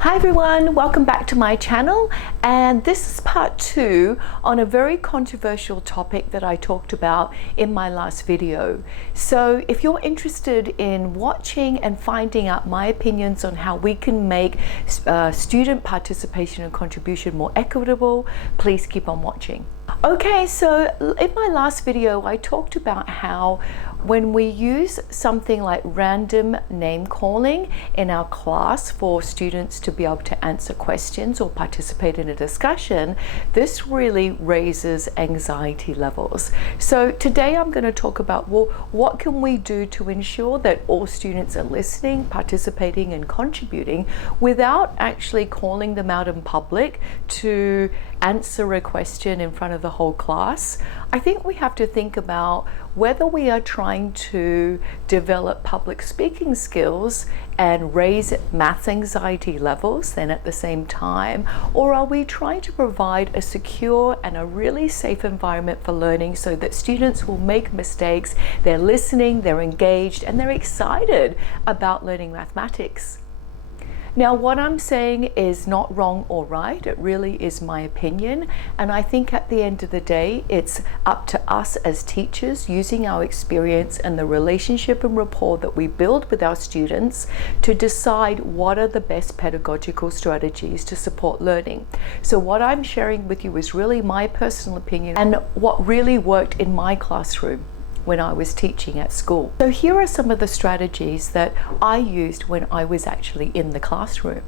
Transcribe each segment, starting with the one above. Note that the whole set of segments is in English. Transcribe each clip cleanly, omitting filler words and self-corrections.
Hi everyone, welcome back to my channel, and this is part 2 on a very controversial topic that I talked about in my last video. So if you're interested in watching and finding out my opinions on how we can make student participation and contribution more equitable, please keep on watching. Okay, so in my last video I talked about how when we use something like random name calling in our class for students to be able to answer questions or participate in a discussion, this really raises anxiety levels. So today I'm going to talk about, well, what can we do to ensure that all students are listening, participating and contributing without actually calling them out in public to answer a question in front of the whole class. I think we have to think about whether we are trying to develop public speaking skills and raise math anxiety levels then at the same time, or are we trying to provide a secure and a really safe environment for learning so that students will make mistakes, they're listening, they're engaged, and they're excited about learning mathematics. Now, what I'm saying is not wrong or right, it really is my opinion, and I think at the end of the day it's up to us as teachers, using our experience and the relationship and rapport that we build with our students, to decide what are the best pedagogical strategies to support learning. So what I'm sharing with you is really my personal opinion and what really worked in my classroom when I was teaching at school. So here are some of the strategies that I used when I was actually in the classroom.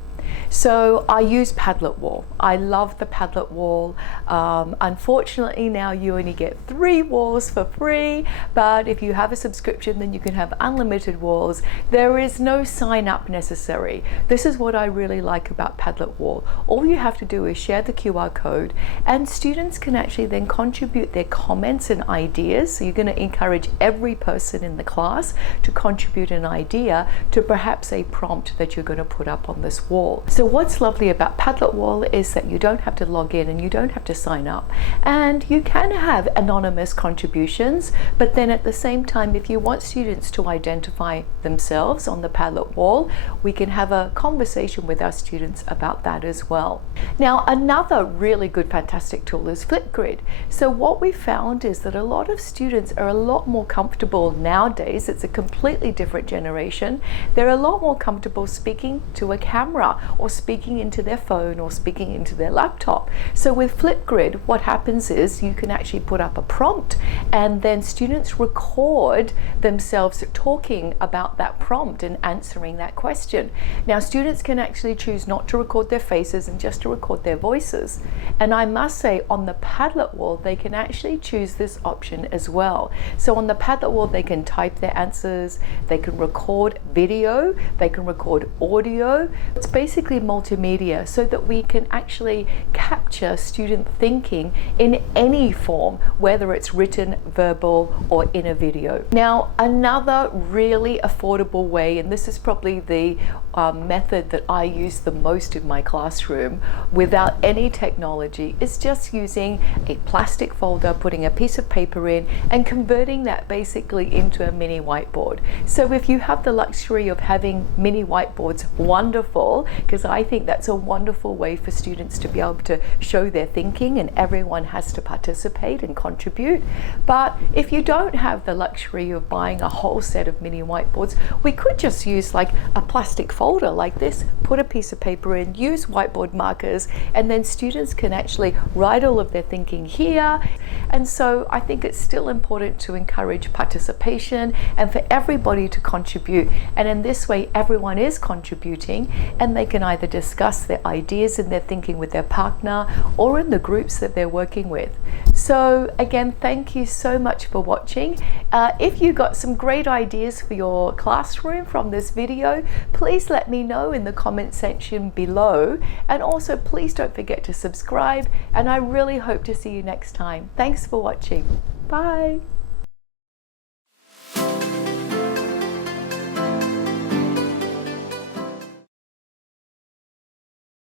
So I use Padlet Wall. I love the Padlet Wall. Unfortunately now you only get 3 walls for free, but if you have a subscription then you can have unlimited walls. There is no sign up necessary. This is what I really like about Padlet Wall. All you have to do is share the QR code and students can actually then contribute their comments and ideas. So you're going to encourage every person in the class to contribute an idea to perhaps a prompt that you're going to put up on this wall. So what's lovely about Padlet Wall is that you don't have to log in and you don't have to sign up, and you can have anonymous contributions, but then at the same time, if you want students to identify themselves on the Padlet Wall, we can have a conversation with our students about that as well. Now, another really good fantastic tool is Flipgrid. So what we found is that a lot of students are a lot more comfortable nowadays. It's a completely different generation. They're a lot more comfortable speaking to a camera or speaking into their phone or speaking into their laptop. So with Flipgrid, what happens is you can actually put up a prompt and then students record themselves talking about that prompt and answering that question. Now students can actually choose not to record their faces and just to record their voices. And I must say, on the Padlet Wall they can actually choose this option as well. So on the Padlet Wall they can type their answers, they can record video, they can record audio. It's basically multimedia, so that we can actually capture student thinking in any form, whether it's written, verbal, or in a video. Now, another really affordable way, and this is probably the method that I use the most in my classroom without any technology, is just using a plastic folder, putting a piece of paper in and converting that basically into a mini whiteboard. So if you have the luxury of having mini whiteboards, wonderful, because I think that's a wonderful way for students to be able to show their thinking, and everyone has to participate and contribute. But if you don't have the luxury of buying a whole set of mini whiteboards, we could just use like a plastic folder like this, put a piece of paper in, use whiteboard markers, and then students can actually write all of their thinking here. And so I think it's still important to encourage participation and for everybody to contribute, and in this way everyone is contributing and they can either discuss their ideas and their thinking with their partner or in the groups that they're working with. So again, thank you so much for watching. If you got some great ideas for your classroom from this video, please let me know in the comment section below, and also please don't forget to subscribe, and I really hope to see you next time. Thanks for watching. Bye.